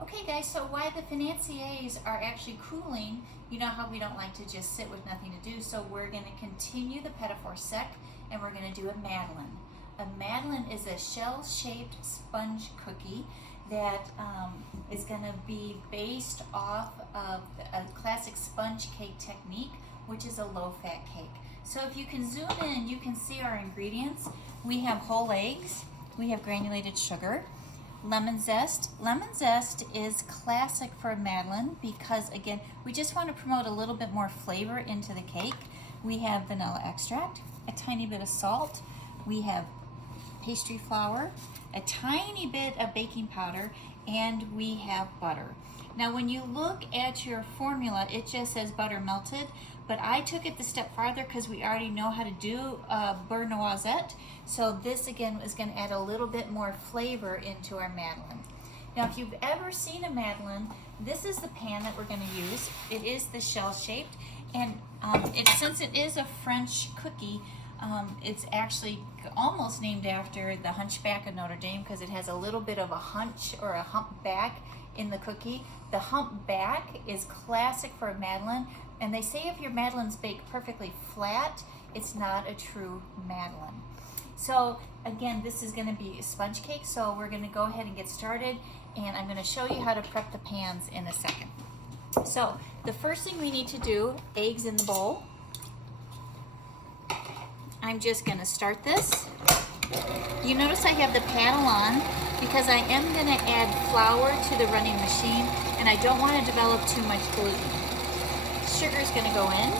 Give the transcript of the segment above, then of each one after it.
Okay guys, so while the financiers are actually cooling, you know how we don't like to just sit with nothing to do, so we're going to continue the petit four sec and we're going to do a Madeleine. A Madeleine is a shell-shaped sponge cookie that is going to be based off of a classic sponge cake technique, which is a low-fat cake. So if you can zoom in, you can see our ingredients. We have whole eggs, we have granulated sugar, lemon zest. Lemon zest is classic for a Madeleine because, again, we just want to promote a little bit more flavor into the cake. We have vanilla extract, a tiny bit of salt, we have pastry flour, a tiny bit of baking powder, and we have butter. Now when you look at your formula, it just says butter melted, but I took it the step farther because we already know how to do beurre noisette. So this again is going to add a little bit more flavor into our Madeleine. Now if you've ever seen a Madeleine, this is the pan that we're going to use. It is the shell shaped, and since it is a French cookie, it's actually almost named after the Hunchback of Notre Dame because it has a little bit of a hunch or a hump back in the cookie. The hump back is classic for a Madeleine, and they say if your Madeleine's baked perfectly flat, it's not a true Madeleine. So again, this is going to be a sponge cake, so we're going to go ahead and get started, and I'm going to show you how to prep the pans in a second. So the first thing we need to do, eggs in the bowl. I'm just going to start this. You notice I have the paddle on because I am going to add flour to the running machine, and I don't want to develop too much gluten. Sugar is going to go in.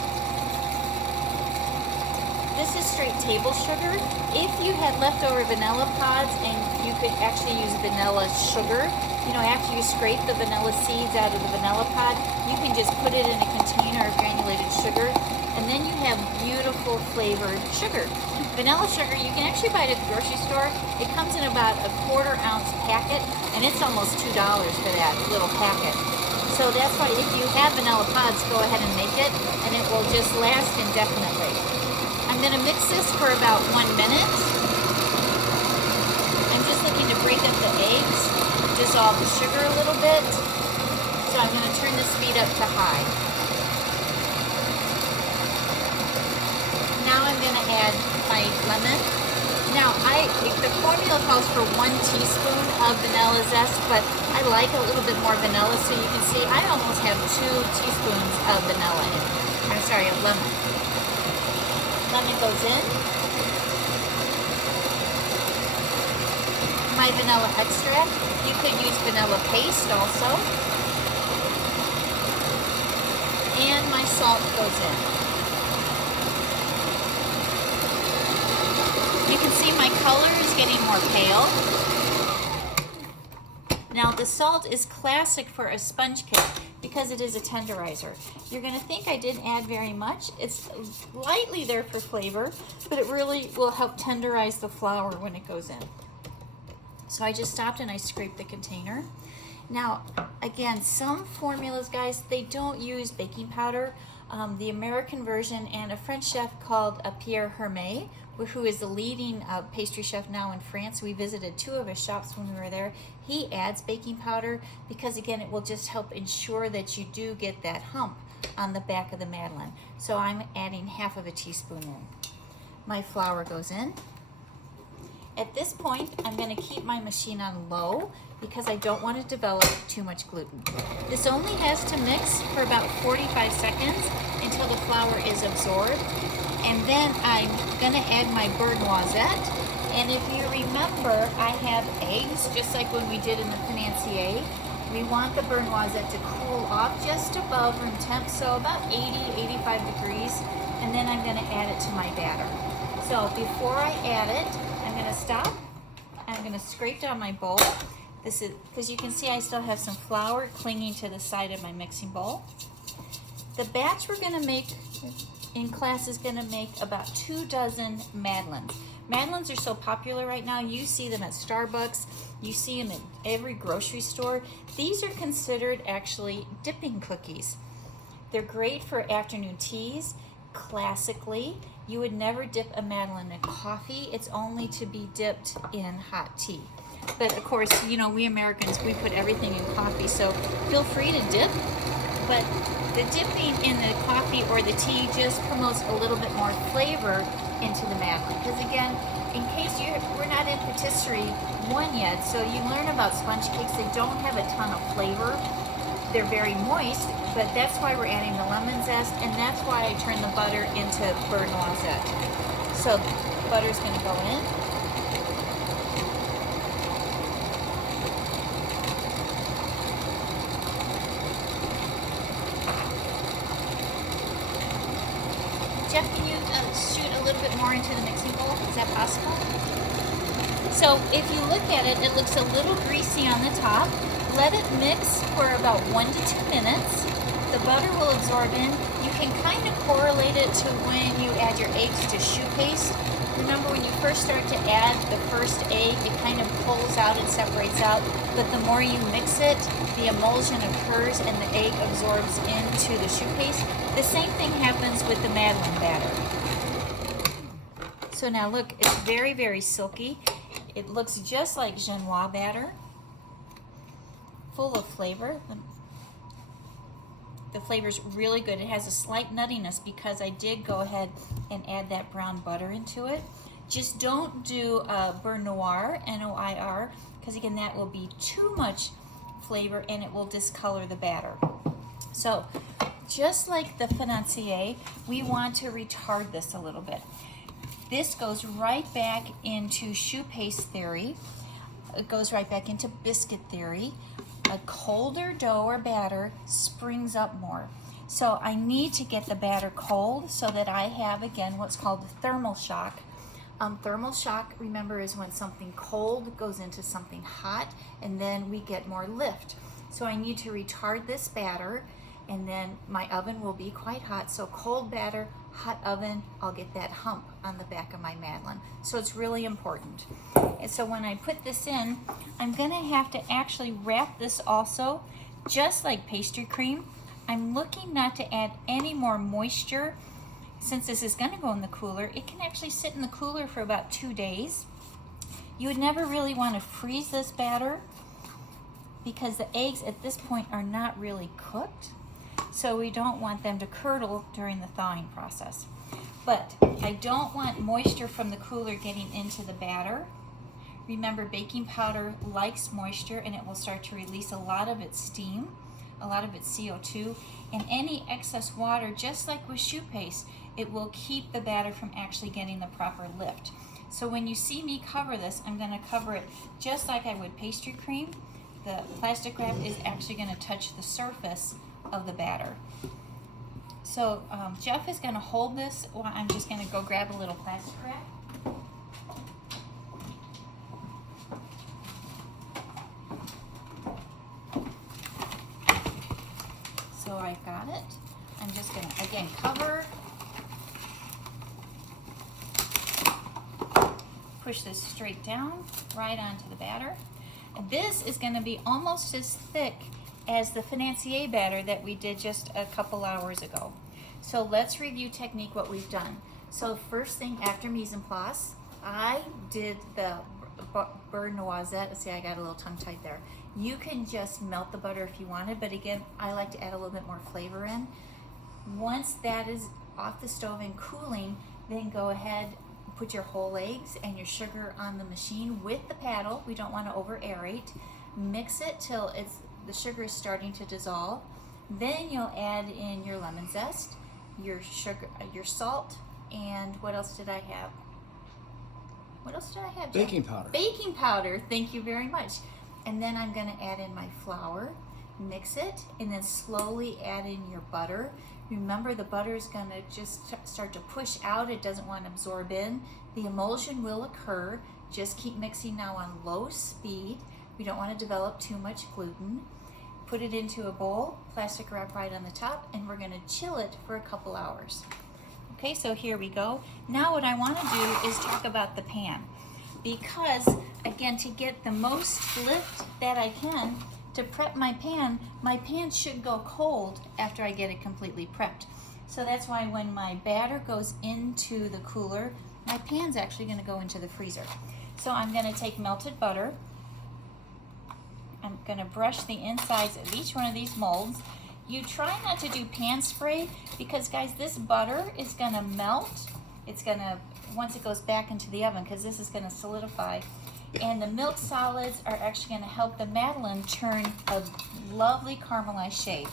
This is straight table sugar. If you had leftover vanilla pods, and you could actually use vanilla sugar, you know, after you scrape the vanilla seeds out of the vanilla pod, you can just put it in a container of granulated sugar, and then you have beautiful flavored sugar. Vanilla sugar, you can actually buy it at the grocery store. It comes in about a 1/4 ounce packet, and it's almost $2 for that little packet. So that's why if you have vanilla pods, go ahead and make it, and it will just last indefinitely. I'm going to mix this for about 1 minute. I'm just looking to break up the eggs, dissolve the sugar a little bit. So I'm going to turn the speed up to high. Now I'm going to add my lemon. Now the formula calls for 1 teaspoon of vanilla zest, but I like a little bit more vanilla, so you can see I almost have 2 teaspoons of vanilla in. I'm sorry, of lemon. Lemon goes in. My vanilla extract. You could use vanilla paste also. And my salt goes in. You can see my color is getting more pale. Now the salt is classic for a sponge cake because it is a tenderizer. You're going to think I didn't add very much. It's lightly there for flavor, but it really will help tenderize the flour when it goes in. So I just stopped and I scraped the container. Now again, some formulas, guys, they don't use baking powder. The American version, and a French chef called Pierre Hermé, who is the leading pastry chef now in France. We visited 2 of his shops when we were there. He adds baking powder because, again, it will just help ensure that you do get that hump on the back of the Madeleine. So I'm adding 1/2 teaspoon in. My flour goes in. At this point, I'm going to keep my machine on low because I don't want to develop too much gluten. This only has to mix for about 45 seconds until the flour is absorbed. And then I'm going to add my beurre noisette. And if you remember, I have eggs, just like when we did in the financier. We want the beurre noisette to cool off just above room temp, so about 80-85 degrees. And then I'm going to add it to my batter. So before I add it, I'm going to stop. I'm going to scrape down my bowl. This is because you can see I still have some flour clinging to the side of my mixing bowl. The batch we're going to make in class is going to make about 2 dozen Madeleines. Madeleines are so popular right now. You see them at Starbucks. You see them at every grocery store. These are considered actually dipping cookies. They're great for afternoon teas. Classically, you would never dip a Madeleine in coffee. It's only to be dipped in hot tea. But of course, you know, we Americans, we put everything in coffee, so feel free to dip. But the dipping in the coffee or the tea just promotes a little bit more flavor into the Madeleine. Because again, in case we're not in patisserie 1 yet, so you learn about sponge cakes, they don't have a ton of flavor. They're very moist, but that's why we're adding the lemon zest, and that's why I turn the butter into beurre noisette. So butter's gonna go in. Jeff, can you shoot a little bit more into the mixing bowl? Is that possible? So if you look at it, it looks a little greasy on the top. Let it mix for about 1 to 2 minutes. The butter will absorb in. You can kind of correlate it to when you add your eggs to choux paste. Remember, when you first start to add the first egg, it kind of pulls out and separates out. But the more you mix it, the emulsion occurs and the egg absorbs into the choux paste. The same thing happens with the Madeleine batter. So now look, it's very, very silky. It looks just like Genoise batter, full of flavor. The flavor's really good. It has a slight nuttiness because I did go ahead and add that brown butter into it. Just don't do beurre noir, N-O-I-R, because again, that will be too much flavor and it will discolor the batter. So just like the financier, we want to retard this a little bit. This goes right back into choux paste theory. It goes right back into biscuit theory. A colder dough or batter springs up more. So I need to get the batter cold so that I have, again, what's called thermal shock. Thermal shock, remember, is when something cold goes into something hot, and then we get more lift. So I need to retard this batter, and then my oven will be quite hot. So cold batter, hot oven, I'll get that hump on the back of my Madeleine. So it's really important. And so when I put this in, I'm gonna have to actually wrap this also, just like pastry cream. I'm looking not to add any more moisture. Since this is gonna go in the cooler, it can actually sit in the cooler for about 2 days. You would never really wanna freeze this batter because the eggs at this point are not really cooked. So we don't want them to curdle during the thawing process. But I don't want moisture from the cooler getting into the batter. Remember, baking powder likes moisture and it will start to release a lot of its steam, a lot of its CO2, and any excess water, just like with choux paste, it will keep the batter from actually getting the proper lift. So when you see me cover this, I'm gonna cover it just like I would pastry cream. The plastic wrap is actually gonna touch the surface of the batter. So Jeff is gonna hold this while I'm just gonna go grab a little plastic wrap. So I've got it. I'm just gonna, again, cover, push this straight down, right onto the batter. And this is gonna be almost as thick as the financier batter that we did just a couple hours ago. So let's review technique, what we've done. So first thing, after mise en place, I did the beurre noisette. See, I got a little tongue-tied there. You can just melt the butter if you wanted, but again, I like to add a little bit more flavor in. Once that is off the stove and cooling, then go ahead, put your whole eggs and your sugar on the machine with the paddle. We don't want to over aerate. Mix it till the sugar is starting to dissolve. Then you'll add in your lemon zest, your sugar, your salt, and what else did I have? What else did I have, Jeff? Baking powder. Baking powder, thank you very much. And then I'm gonna add in my flour, mix it, and then slowly add in your butter. Remember, the butter is gonna just start to push out. It doesn't want to absorb in. The emulsion will occur. Just keep mixing now on low speed. We don't want to develop too much gluten. Put it into a bowl, plastic wrap right on the top, and we're gonna chill it for a couple hours. Okay, so here we go. Now what I wanna do is talk about the pan. Because, again, to get the most lift that I can, to prep my pan should go cold after I get it completely prepped. So that's why when my batter goes into the cooler, my pan's actually gonna go into the freezer. So I'm gonna take melted butter, I'm gonna brush the insides of each one of these molds. You try not to do pan spray because guys, this butter is gonna melt. It's gonna, once it goes back into the oven, because this is gonna solidify. And the milk solids are actually gonna help the Madeleine turn a lovely caramelized shade.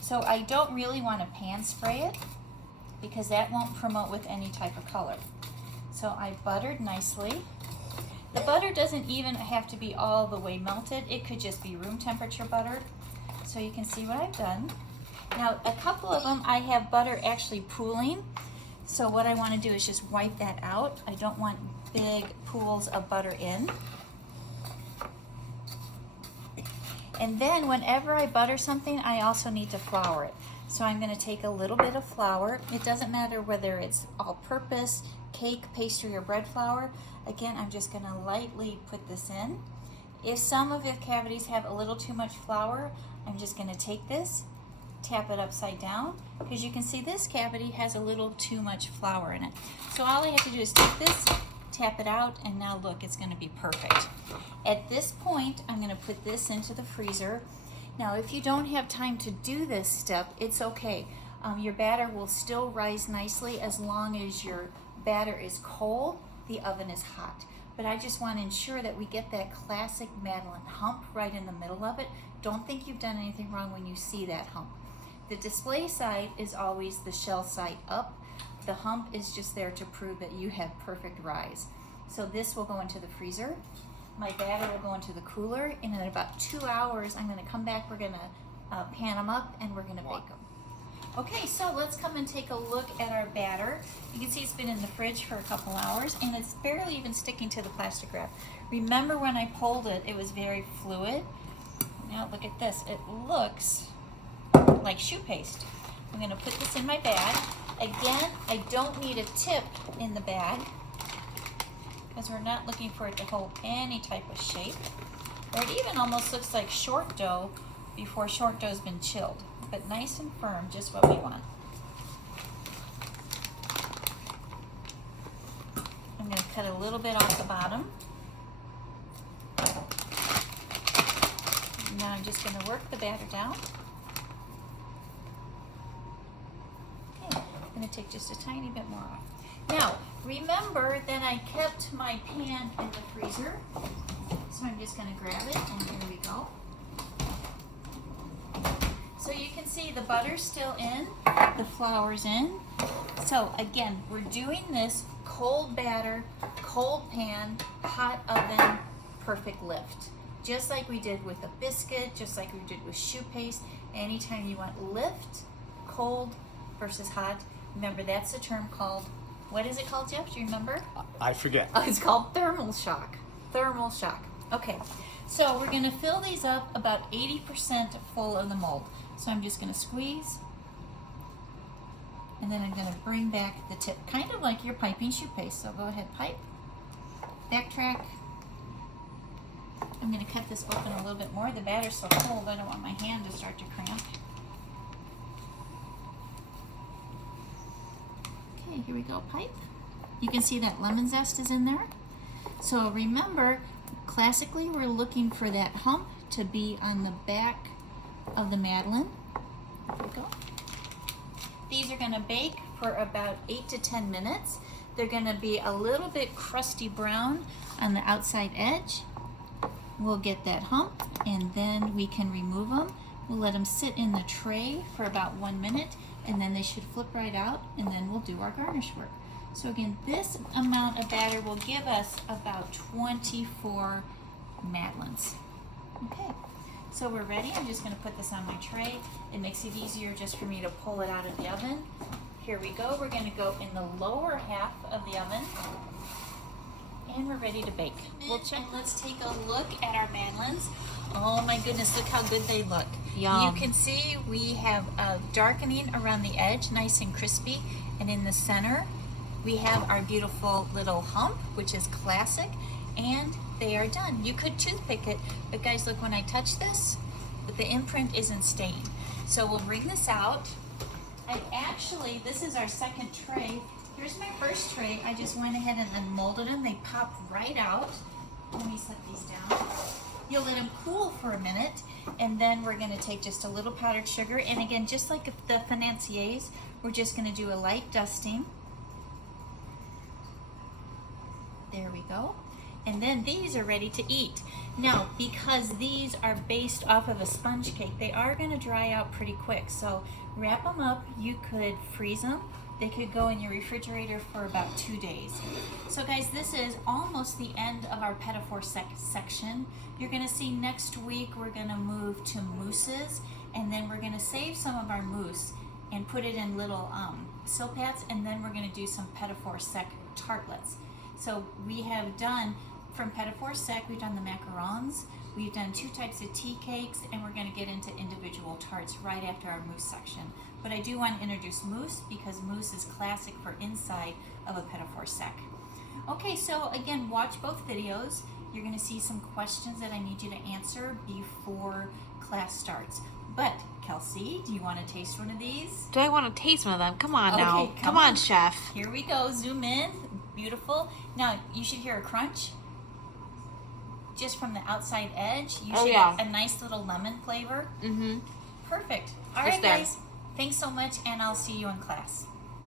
So I don't really wanna pan spray it because that won't promote with any type of color. So I buttered nicely. The butter doesn't even have to be all the way melted. It could just be room temperature buttered. So you can see what I've done. Now, a couple of them, I have butter actually pooling. So what I want to do is just wipe that out. I don't want big pools of butter in. And then whenever I butter something, I also need to flour it. So I'm going to take a little bit of flour. It doesn't matter whether it's all-purpose, cake, pastry, or bread flour. Again, I'm just going to lightly put this in. If some of the cavities have a little too much flour, I'm just going to take this, tap it upside down, because you can see this cavity has a little too much flour in it. So all I have to do is take this, tap it out, and now look, it's going to be perfect. At this point, I'm going to put this into the freezer. Now, if you don't have time to do this step, it's okay. Your batter will still rise nicely as long as your batter is cold, the oven is hot. But I just want to ensure that we get that classic Madeleine hump right in the middle of it. Don't think you've done anything wrong when you see that hump. The display side is always the shell side up. The hump is just there to prove that you have perfect rise. So this will go into the freezer. My batter will go into the cooler, and in about 2 hours, I'm going to come back. We're going to pan them up, and we're going to bake them. Okay, so let's come and take a look at our batter. You can see it's been in the fridge for a couple hours, and it's barely even sticking to the plastic wrap. Remember when I pulled it, it was very fluid. Now look at this. It looks like shoe paste. I'm going to put this in my bag. Again, I don't need a tip in the bag because we're not looking for it to hold any type of shape. Or it even almost looks like short dough before short dough's been chilled. But nice and firm, just what we want. I'm going to cut a little bit off the bottom. Now I'm just going to work the batter down. Okay, I'm going to take just a tiny bit more off. Now, remember that I kept my pan in the freezer. So I'm just going to grab it, and here we go. So you can see the butter's still in, the flour's in. So again, we're doing this cold batter, cold pan, hot oven, perfect lift. Just like we did with a biscuit, just like we did with shoe paste. Anytime you want lift, cold versus hot, remember that's a term called, what is it called, Jeff? Do you remember? I forget. Oh, it's called thermal shock. Thermal shock. Okay, so we're going to fill these up about 80% full of the mold. So I'm just going to squeeze, and then I'm going to bring back the tip, kind of like you're piping shoe paste. So go ahead, pipe, backtrack. I'm going to cut this open a little bit more. The batter's so cold, I don't want my hand to start to cramp. Okay, here we go, pipe. You can see that lemon zest is in there. So remember, classically, we're looking for that hump to be on the back of the Madeleine. There we go. These are going to bake for about 8 to 10 minutes. They're going to be a little bit crusty brown on the outside edge. We'll get that hump, and then we can remove them. We'll let them sit in the tray for about 1 minute, and then they should flip right out, and then we'll do our garnish work. So again, this amount of batter will give us about 24 Madeleines. Okay. So we're ready. I'm just going to put this on my tray. It makes it easier just for me to pull it out of the oven. Here we go. We're going to go in the lower half of the oven. And we're ready to bake. We'll check. And let's take a look at our Madeleines. Oh my goodness, look how good they look. Yum. You can see we have a darkening around the edge, nice and crispy. And in the center, we have our beautiful little hump, which is classic. And they are done. You could toothpick it, but guys, look, when I touch this, the imprint isn't stained. So we'll bring this out. And actually, this is our second tray. Here's my first tray. I just went ahead and unmolded them. They pop right out. Let me set these down. You'll let them cool for a minute, and then we're going to take just a little powdered sugar, and again, just like the financiers, we're just going to do a light dusting. There we go. And then these are ready to eat. Now, because these are based off of a sponge cake, they are going to dry out pretty quick. So wrap them up. You could freeze them. They could go in your refrigerator for about 2 days. So guys, this is almost the end of our Petit-Four section. You're going to see next week we're going to move to mousses, and then we're going to save some of our mousse and put it in little silpats, and then we're going to do some Petit-Four sec tartlets. So we have done, from Petit-Four sec, we've done the macarons, we've done 2 types of tea cakes, and we're going to get into individual tarts right after our mousse section. But I do want to introduce mousse because mousse is classic for inside of a Petit-Four sec. Okay, so again, watch both videos. You're going to see some questions that I need you to answer before class starts. But Kelsey, do you want to taste one of these? Do I want to taste one of them? Come on now. Okay, Come on, chef. Here we go. Zoom in. Beautiful. Now, you should hear a crunch just from the outside edge. You should get a nice little lemon flavor. Mm-hmm. Perfect. All right, guys. Thanks so much, and I'll see you in class.